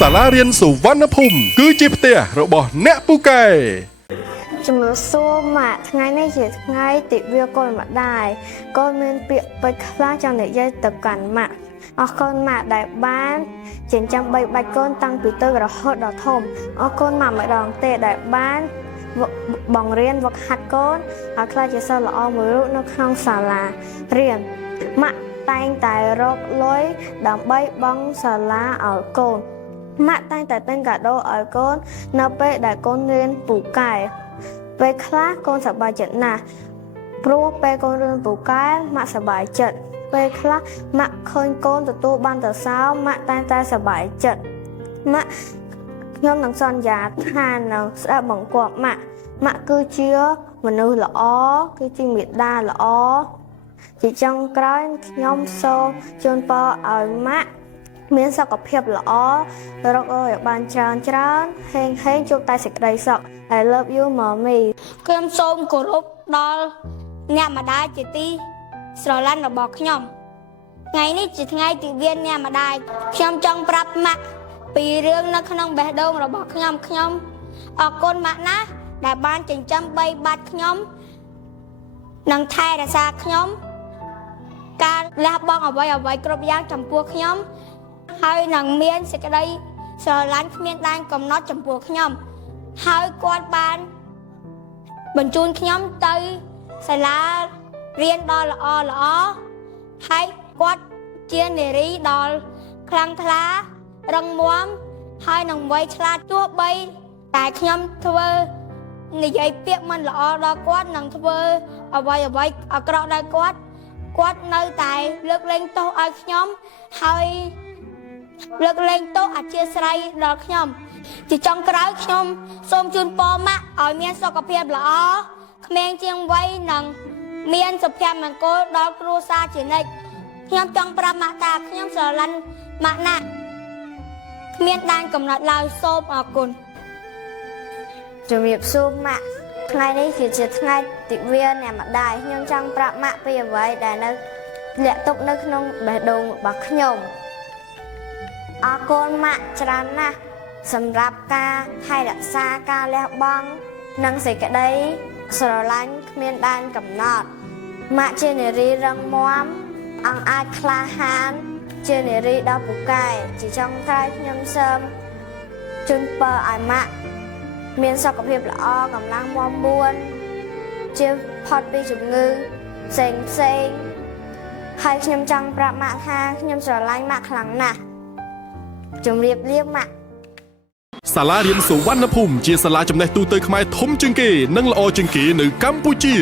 សាលារៀនសុវណ្ណភូមិគឺជាផ្ទះរបស់អ្នកពូកែជំនួសសួរម៉ាក់ថ្ងៃនេះជាថ្ងៃទិវាកូនម្ដាយកូនមានពាក្យពេចន៍ខ្លះចង់និយាយទៅកាន់ម៉ាក់អរគុណម៉ាក់ដែលបានចិញ្ចឹមបីបាច់កូនតាំងពីតូចរហូតដល់ធំអរគុណម៉ាក់ម្ដងទៀតដែលបានបង្រៀនវឹកហាត់កូនឲ្យក្លាយជាសិស្សល្អមួយរូបនៅក្នុងសាលារៀនម៉ាក់តែងតែរកលុយដើម្បីបង់សាលាឲ្យកូនម៉ាក់តែងតែទិញកាដូឲ្យកូននៅពេលដែលកូនរៀនពូកែពេលខ្លះកូនសប្បាយចិត្តណាស់ព្រោះពេលកូនរៀនពូកែម៉ាក់សប្បាយចិត្តពេលខ្លះម៉ាក់ឃើញកូនទទួលបានសរសើរម៉ាក់តែងតែសប្បាយចិត្តម៉ាក់ខ្ញុំនឹងសន្យាថានឹងស្ដាប់បង្គាប់ម៉ាក់គឺជាមនុស្សល្អគឺជាមាតាល្អជាចុងក្រោយខ្ញុំសូមជូនពរឲ្យម៉ាក់មានសុខភាពល្អរកឲ្យបានច្រើនហេងជួបតែសេចក្តីសុខ I love you mommy ខ្ញុំសូមគោរពដល់អ្នកម្ដាយជាទីស្រឡាញ់របស់ខ្ញុំថ្ងៃនេះជាថ្ងៃទិវាអ្នកម្ដាយខ្ញុំចង់ប្រាប់ម៉ាក់ពីរឿងនៅក្នុងបេះដូងរបស់ខ្ញុំអរគុណម៉ាក់ណាស់ដែលបានចិញ្ចឹមបីបាច់ខ្ញុំនិងថែរក្សាខ្ញុំការលះបង់អ្វីគ្រប់យ៉ាងចំពោះខ្ញុំហើយនឹងមានសេចក្តីស្រឡាញ់គ្មានដែនកំណត់ចំពោះខ្ញុំហើយគាត់បានបញ្ជូនខ្ញុំទៅសាលារៀនដ៏ល្អហើយគាត់ជានារីដ៏ខ្លាំងក្លារឹងមាំហើយនឹងវ័យឆ្លាតទោះបីតែខ្ញុំធ្វើនិយាយពាក្យមិនល្អដល់គាត់នឹងធ្វើអ្វីអាក្រក់ដល់គាត់នៅតែលើកលែងទោសឲ្យខ្ញុំហើយលើកលែងទោសអធ្យាស្រ័យដល់ខ្ញុំជាចុងក្រោយខ្ញុំសូមជូនពរម៉ាក់ឲ្យមានសុខភាពល្អក្មេងជាងវ័យនិងមានសុភមង្គលដល់គ្រួសារជានិច្ចខ្ញុំចង់ប្រាប់ម៉ាក់ថាខ្ញុំស្រឡាញ់ម៉ាក់ណាស់គ្មានដែនកំណត់ឡើយសូមអរគុណជំរាបសួរម៉ាក់ថ្ងៃនេះគឺជាថ្ងៃទិវាអ្នកម្ដាយខ្ញុំចង់ប្រាប់ម៉ាក់ពីអ្វីដែលនៅលាក់ទុកនៅក្នុងបេះដូងរបស់ខ្ញុំអរគុណម៉ាក់ច្រើនណាស់សម្រាប់ការថែរក្សាការលះបង់និងសេចក្តីស្រឡាញ់គ្មានដែនកំណត់ម៉ាក់ជានារីរឹងមាំអង្អាចក្លាហានជានារីដ៏ពូកែជាចុងក្រោយខ្ញុំសូមជូនពរឲ្យម៉ាក់មានសុខភាពល្អកម្លាំងមាំមួនជៀសផុតពីជំងឺផ្សេងហើយខ្ញុំចង់ប្រាប់ម៉ាក់ថាខ្ញុំស្រឡាញ់ម៉ាក់ខ្លាំងណាស់ជំរាបលាម៉ាក់សាលារៀនសុវណ្ណភូមិជាសាលាចំណេះទូទៅខ្មែរធំជាងគេនិងល្អជាងគេនៅកម្ពុជា